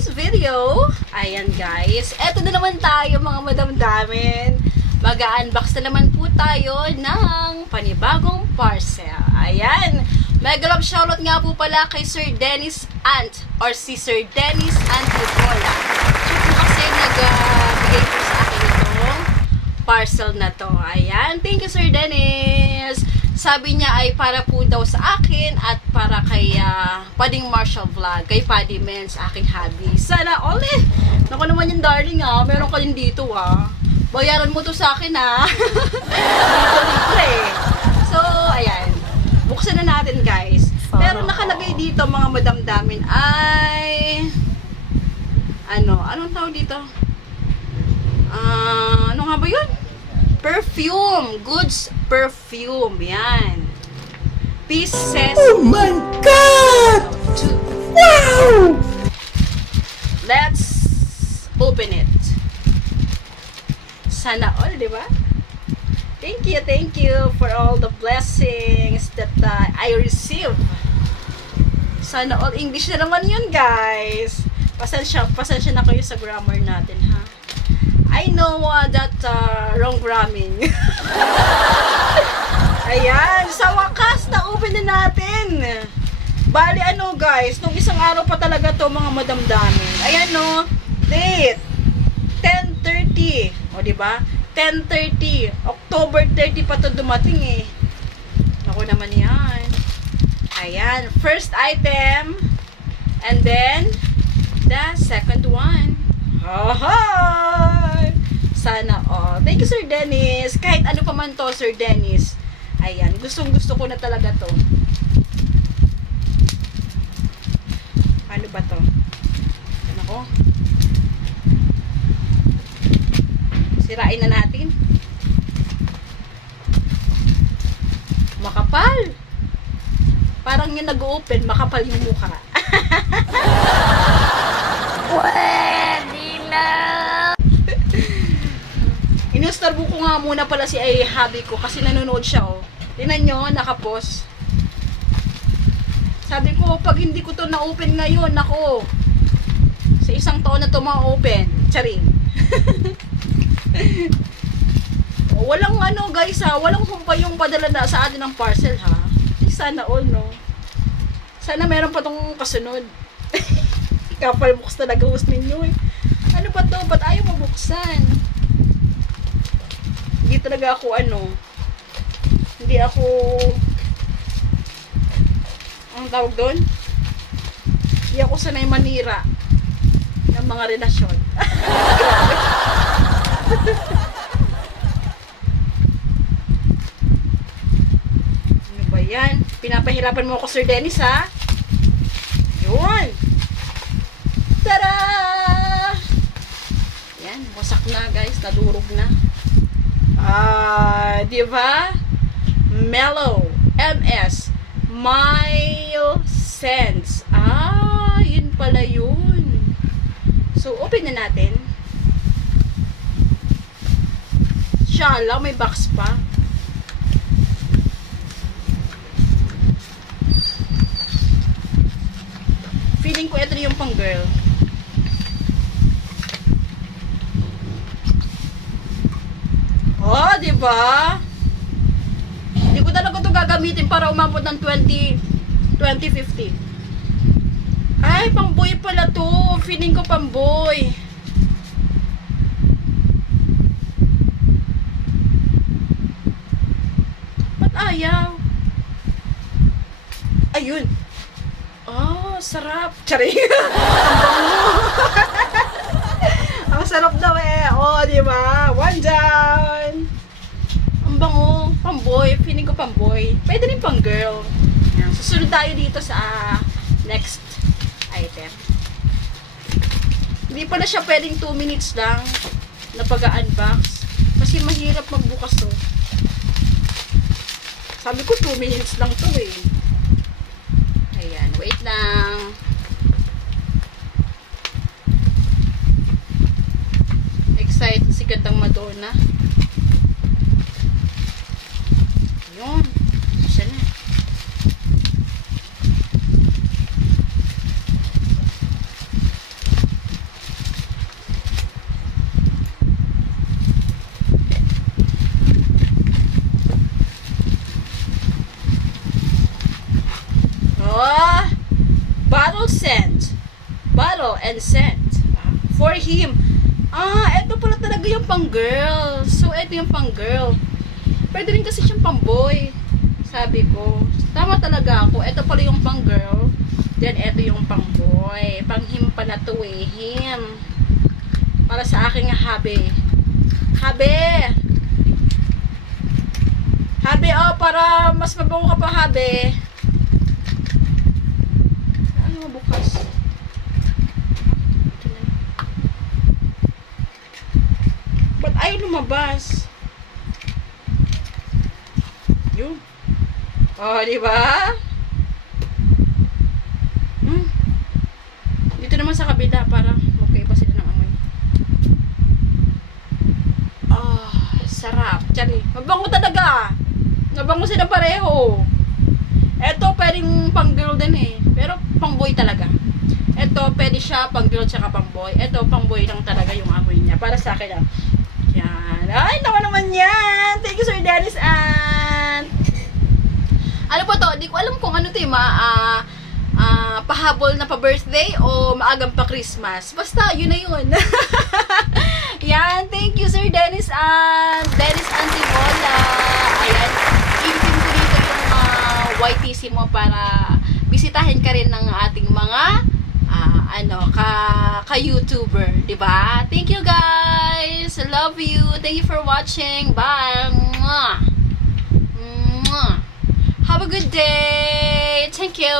today's video, ayan guys, eto na naman tayo mga madamdamin. Mag-unbox na naman po tayo ng panibagong parcel. Ayan, mega love shoutout nga po pala kay Sir Dennis Ant or si Sir Dennis Ant Lupola. Siya po kasi nag-bigay po sa akin itong parcel na to. Ayan, thank you Sir Dennis. Sabi niya ay para po daw sa akin at para kay Pading Marshall Vlog, kay Paddy Men, sa aking hobby. Sana all eh. Naku naman yung darling meron ka din dito Bayaran mo to sa akin Dito libre. So, ayan. Buksan na natin guys. Pero nakalagay dito mga madamdamin ay anong tawag dito? Ano nga ba yun? Perfume. Goods perfume. Yan. Pieces. Oh my God! Wow! Let's open it. Sana all, di ba? Thank you for all the blessings that I receive. Sana all English na naman yun, guys. Pasensya na kayo sa grammar natin, ha? I know that wrong gramming. Ayan, sa wakas na open na natin. Bali guys, nung isang araw pa talaga to mga madamdamin. Ayan date 10:30. O di ba? 10:30. October 30 pa to dumating Ako naman yan. Ayan, first item and then the second one. Hi! Sana all. Thank you Sir Dennis. Kahit ano pa man to Sir Dennis. Ayan, gustong-gusto ko na talaga to. Ano ba to? Ano ko? Sirain na natin. Makapal. Parang yung nag-open, makapal yung mukha. Pwede na! Inustarbo ko nga muna pala si hubby ko kasi nanonood siya Tingnan nyo, nakapost. Sabi ko, pag hindi ko to na-open ngayon, ako, sa isang taon na to ma-open. Charing. Walang guys walang humpay yung padala na sa atin ng parcel Sana all Sana meron pa tong kasunod. Kapal bukas talaga gusto ninyo Ano ba to? Ba't ayaw mabuksan? Hindi talaga ako hindi ako ang tawag doon? Hindi ako sanay manira ng mga relasyon. Ano ba yan? Pinapahirapan mo ako Sir Dennis Yun! Tara! Yan, wasak na guys, nadurog na. Di ba? Mellow MS Mild Sense. Yun pala yun. So, open na natin. Shala, may box pa. Feeling ko ito yung pang girl. Di ba? Hindi ko talaga ito gagamitin para umabot ng 2050. Ay, pang-boy pala to. Feeling ko pang-boy. Ba't ayaw? Ayun. Sarap. Charing. Ang sarap daw di ba? One down. Ang bango. Pang-boy. Feeling ko pang-boy. Pwede rin pang-girl. Susunod tayo dito sa next item. Hindi pala siya pwedeng 2 minutes lang na pag-unbox. Kasi mahirap magbukas Sabi ko 2 minutes lang to Ayan, wait lang. Excited si Gandang Madonna. Yun. Siya na. bottle and scent for him. Ito pala talaga yung pang girl. So, ito yung pang girl. Pwede rin kasi siyang pang boy. Sabi ko, tama talaga ako. Ito pala yung pang girl. Then, ito yung pang boy. Pang him pala to eh. Him. Para sa aking habi. Habi! Habi, para mas mabango ka pa, habi. Ano bukas? Ba't ayaw lumabas? Yun. Di ba? Dito naman sa kabila para magkaiba sila ng amoy. Sarap. Tsari. Mabango talaga. Mabango sila pareho. Eto, pwedeng pang girl din eh. Pero pang boy talaga. Eto, pwede siya pang girl tsaka pang boy. Eto, pang boy lang talaga yung amoy niya. Para sa akin lang. Yan. Ay, naman yan. Thank you, Sir Dennis. And ano po to? Di ko alam kung ano to yung pahabol na pa-birthday o maagang pa-Christmas. Basta, yun na yun. Yan. Thank you, Sir Dennis and Dennis Antibola. Ayan. Ipitin ko dito yung YTC mo para bisitahin ka rin ng ating mga ka-YouTuber. Diba? Thank you, guys. I love you. Thank you for watching. Bye. Mwah. Mwah. Have a good day. Thank you.